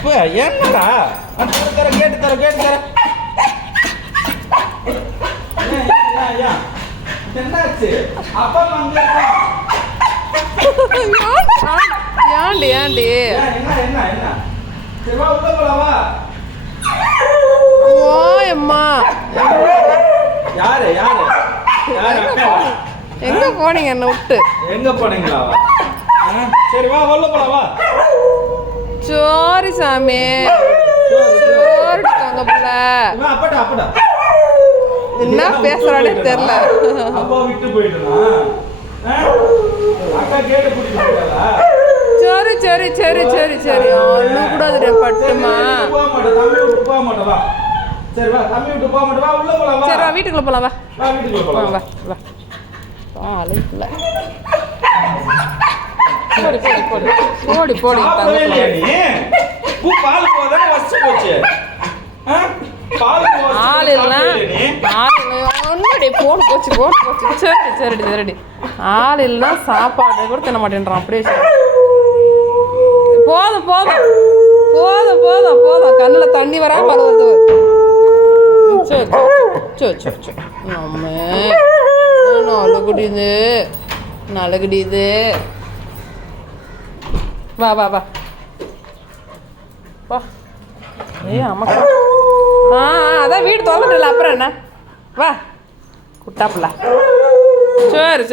இப்போ என்னடா தர கேட்டு தர என்னாச்சு அப்பா வந்து ஏண்டி என்ன சரி வா உள்ள போலாவா ஓயம்மா யாரு எங்க போனீங்க என்ன விட்டு எங்க போனீங்களா சரி வா உள்ள போலாவா சோரி சாமி சோரிட்டாங்க போல அப்படா என்ன பேசுறானே தெரியல அப்பா விட்டு போயிட்டா அக்கா கேட்டு கூட்டிட்டு போயிட்டாளா சரி ஒண்ணு கூடாது பட்டுமா தம்பி விட்டு போக மாட்டா வா சரி வா தம்பி விட்டு போக மாட்டா வா உள்ள போலாம் வா சரி வா வீட்டுக்குள்ள போலாம் வா வீட்டுக்குள்ள போலாம் வா அழைக்கல போடி பால் போதா வச்சு போச்சு போன் போச்சு சரிடி ஆள் இல்லைன்னா சாப்பாடு கூட தின்ன மாட்டேன்றான் அப்படியே போதும் கண்ணில் தண்ணி வராம வருது சரி நல்லகுடியுது வா அம்மா அதான் வீடு திறந்துட்டல அப்புறம் என்ன வா குட்டாப்புல சரி